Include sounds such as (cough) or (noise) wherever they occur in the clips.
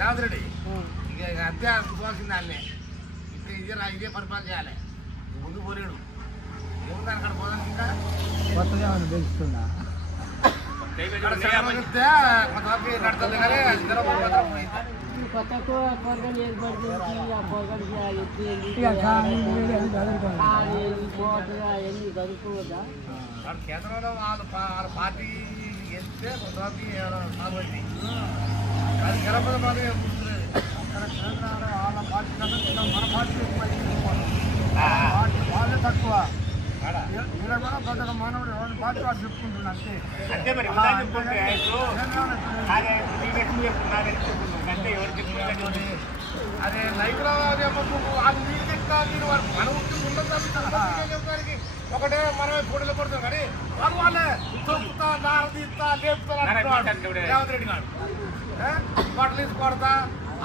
రేవంత్ రెడ్డి ఇక అంతే అనుకోవాల్సింది దాన్నే. ఇప్పుడు ఇదే రా- ఇదే పరిపాలన చేయాలి. ముందు పోలేడు. ఏముంది అక్కడ పోదానికి ఇంకా? కొత్తగా ఏమైనా చెప్తే కొంతవరకు నడుతుంది కానీ ఇద్దరు కేంద్రంలో వాళ్ళ వాళ్ళ పార్టీ గెలిస్తే కొంతవరకు ఏమైనా సాగు అయింది అది గెలపడం మాత్రం ఏం గుర్తులేదు. ఇక్కడ తెలంగాణ వాళ్ళ పార్టీ కన్నా ఇక్కడ మన పార్టీ పార్టీ వాళ్ళే తక్కువ. ఆడ. ఈడ కూడా పెద్దగా మానవుడు ఎవరి పార్టీ వాళ్ళు చెప్పుకుంటున్నారు అంతే. అంతే మరి చెప్పుకుంటే. అదే అంతే మీరు చెప్తా మన ఉంటుంది ఉన్నది చెప్పడానికి ఒకటే మనమే పొడిలో పడుతుంది కానీ వాళ్ళు వాళ్ళే తొక్కుతా దారదీస్తా లేపుతా. రేవంత్ రెడ్డి గారు? బట్టలు తీసి కొడతా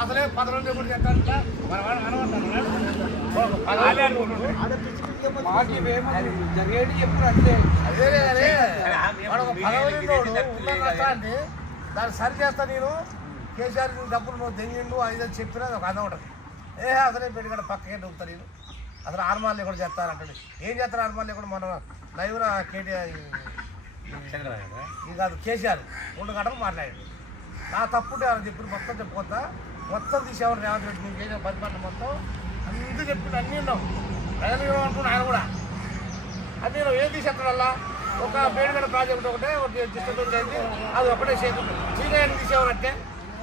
అసలే పది రోజులు మన జరిగేది అంతే. అదే అదే ఉన్న నష్టాన్ని దాన్ని సరి చేస్తా నేను. కేసీఆర్ డబ్బులు నువ్వు దెంగిండు ఐదు అని చెప్పినా అది ఒక అందం ఉంటుంది. ఏ అసలే పెట్టుకుంటే పక్కకే దొరుకుతా నేను. అసలు ఆర్మాలు కూడా చేస్తారంటాడు ఏం చేస్తారు ఆర్మాలు కూడా మన లైవ్లో కేటీఆర్ ఇది కాదు కేసీఆర్. రెండు గంటలు మాట్లాడాడు. నా తప్పుంటే అని చెప్పి మొత్తం చెప్పుకోతా మొత్తం తీసేవాడు రేవంత్ రెడ్డి నేను చేసిన పరిపాలన మొత్తం అన్నీ చెప్పిండు అన్నీ ఉన్నాం ప్రజలు ఏమంటున్నా ఆయన కూడా. అది నేను ఏం తీసేస్తాడల్లా ఒక పేరుగడ ప్రాజెక్ట్ ఒకటే ఒకటి డిస్టర్బెన్స్ అయింది అది ఒకటే చేయకుండా. శ్రీకాయని తీసేవాడంటే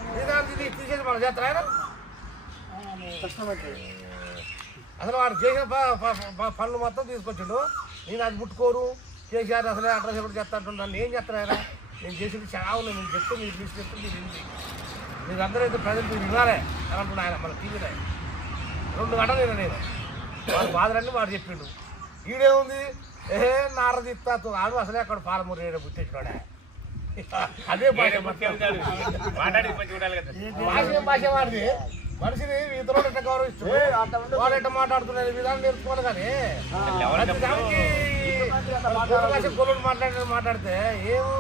శ్రీకాయని తీసి తీసేసి మనం చేస్తారు ఆయన? అసలు వాడు చేసిన పనులు మొత్తం తీసుకొచ్చిండు. నేను అది ముట్టుకోరు కేసీఆర్ అసలే అడ్రస్ ఎప్పుడు చేస్తా అంటున్నాను నన్ను ఏం చేస్తాను ఆయన? నేను చేసింది చాలా ఉన్నాయి. నేను చెప్తే మీరు తీసుకెళ్తే మీరు వింది మీరు అందరూ అయితే ప్రజలు మీరు వినాలే అని అంటున్నా ఆయన మన టీవీలో రెండు గంటలు విన్నా నేను. వాడు బాధలన్నీ వాడు చెప్పిండు. ఈడేముంది ఏ నారదిస్తా ఆడు అసలే అక్కడ పాలమూరు ఏడ పుట్టించుకోడా అదే భాష భాష వాడిది? మనిషిని ఇతరులు ఎట్లా వాళ్ళు ఎట్లా మాట్లాడుతున్నారు? విధానం నేర్చుకోవాలి కానీ దానికి గొర్రెలు మాట్లాడిన మాట్లాడితే ఏమో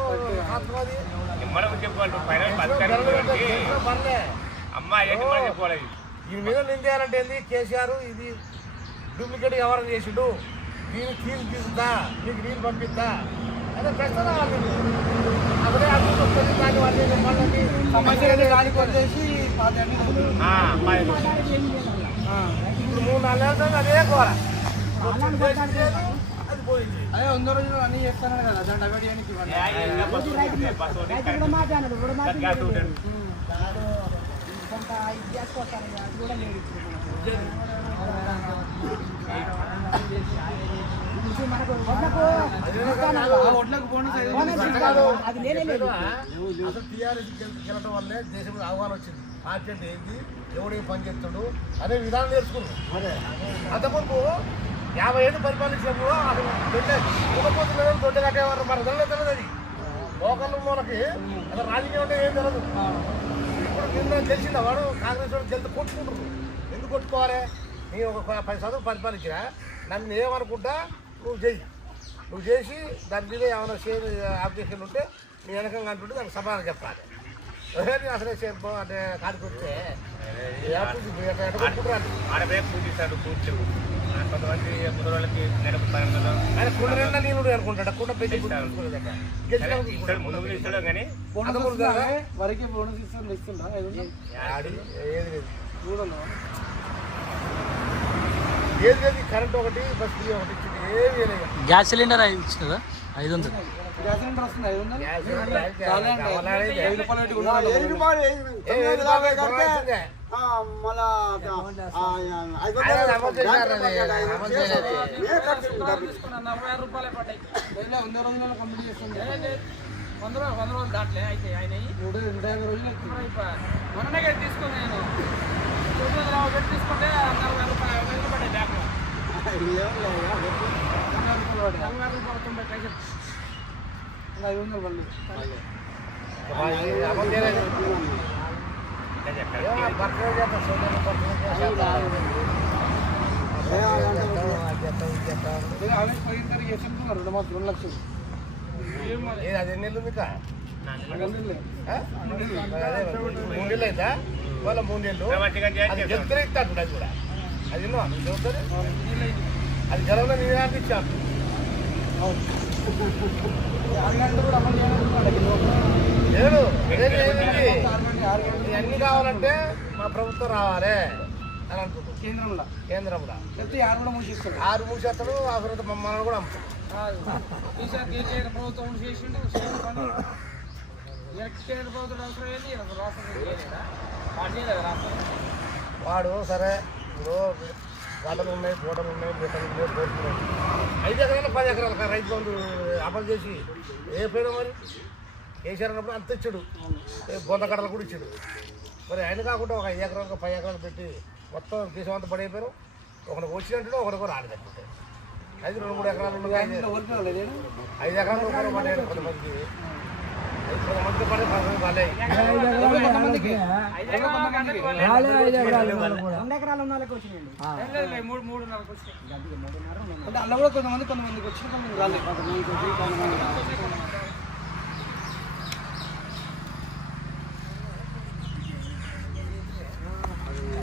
అది చెప్పుకోవాలి ఈ మీద నిందేయాలంటే ఏంది? కేసీఆర్ ఇది డూప్లికేట్ వ్యవహారం చేసిండు. దీన్ని తీసి తీసుకుందా నీకు నీళ్ళు పంపిస్తా. అదే ప్రశ్న రావాలి. అసలే అన్ని వస్తుంది దాని వాళ్ళే చెప్పాలని సమస్య వచ్చేసి ఇప్పుడు మూడు నాలుగు అదే కోర అది వంద రోజులు అన్ని చేస్తాను కదా చేయడానికి ఇది చేసుకొస్తాను అది లేదు. అది లేదు అసలు టీఆర్ఎస్ గెలటం వల్లే దేశం మీద అవగాహన వచ్చింది అంటే ఏంది? ఎవడే పని చేస్తాడు? అనే విధానం నేర్చుకున్నాం. అంతకుముందు యాభై ఏళ్ళు పరిపాలించినప్పుడు అసలు దొడ్డే ఊకపోతున్న దొడ్డ కట్టేవారు. మన తెలియదు తెలియదు అది? లోకల్ మనకి అసలు రాజకీయం అంటే ఏం తెలియదు ఇప్పుడు నిన్న తెలిసిందా వాడు? కాంగ్రెస్ వాడు గెలిచి కొట్టుకుంటారు. ఎందుకు కొట్టుకోవాలి? నేను ఒక పది శాతం పరిపాలించిన నన్ను ఏమనుకుంటా? నువ్వు చెయ్యి నువ్వు చేసి దాని మీద ఏమైనా షేర్ అప్లికేషన్ ఉంటే నీ వెనకంగా అంటుంటే దానికి సమాధానం చెప్పాలి. అసలే షేర్ అంటే కాడికొస్తే ఎట్టుకుంటారు ఆడ పోయి పూజిస్తాడు ఆ, కొంతమంది ముందు వాళ్ళకి నెలకు పన్నెండు వందలు. ఆయన కుండ నేను అనుకుంటాడు? కుండ పెట్టి ముందు ఇస్తాడు. కానీ? కదా? వరికి బోనస్ ఇస్తుందా? ఏది లేదు. చూడండి ఏది లేదు కరెంట్ ఒకటి బస్ ఒకటి ఇచ్చింది ఏమీ గ్యాస్ సిలిండర్ ఐదు ఇచ్చినదా ఐదు వందలు. గ్యాస్ సిలిండర్ వస్తుంది ఐదు వందలు? ఐదు రూపాయలు పెట్టి ఆరు రూపాయలే పడ్డాయి. వంద రోజులలో కంప్లీట్ చేస్తుంది వంద రోజులు వంద రోజులు దాంట్లో అయితే ఆయన నూట నూట యాభై రోజులు. మొన్ననే గట్టి తీసుకుని నేను. తొమ్మిది వందల యాభై పెట్టి తీసుకుంటే నలభై రూపాయలు యాభై పడ్డాయి (laughs) రూపాయలు పడ్డాయి. నలభై ఆరు రూపాయలు తొంభై పైసలు ఇంకా ఐదు వందలు పడలేదు. రెండు లక్షలు ఏది అది ఎన్ని నెలలు మీకు అదే అయిందా వాళ్ళ అది చెప్తే ఇస్తాడు అది కూడా అది విన్నావా? అది నేను ఆర్పించాను ఆరు గంటలు కూడా అమలు చేయాలనుకుంటున్నాడు లేదు ఇవన్నీ కావాలంటే మా ప్రభుత్వం రావాలి అని అనుకుంటున్నాం. కేంద్రంలో. కేంద్రంలో. చెప్తే ఆరు కూడా మూసిస్తాడు ఆరు మూసేస్తాడు ఆ తర్వాత మమ్మల్ని కూడా అమ్ముతాడు కేసీఆర్ ప్రభుత్వం చేసిండు ప్రభుత్వం అవసరం ఏంటి? రాష్ట్రం? వాడు సరే ఇప్పుడు గడలు ఉన్నాయి గోడలు ఉన్నాయి బోట్లు ఉన్నాయి. ఐదు ఎకరాలు పది ఎకరాలు రైతు బంధు అమలు చేసి ఏ పేరు మరి? కేసీఆర్ అన్నప్పుడు అంత ఇచ్చాడు. బొంద కడలు కూడా ఇచ్చాడు. మరి ఆయన కాకుండా ఒక ఐదు ఎకరాలు పది ఎకరాలు పెట్టి మొత్తం దేశం అంతా పడైపోయారు ఒకరికి వచ్చినట్టు ఒకరికి రాలేదంటే ఐదు రెండు మూడు ఎకరాలు ఐదు- ఎకరాలు కొంతమంది. కొంతమంది కొంతమందికి రెండు ఎకరాలు ఉన్న వాళ్ళకి వచ్చినాయండి మూడు అంటే అలా కూడా కొంతమంది కొంతమందికి వచ్చిన కొంతమంది రాలేదు వచ్చి కొంతమంది రాలేదు.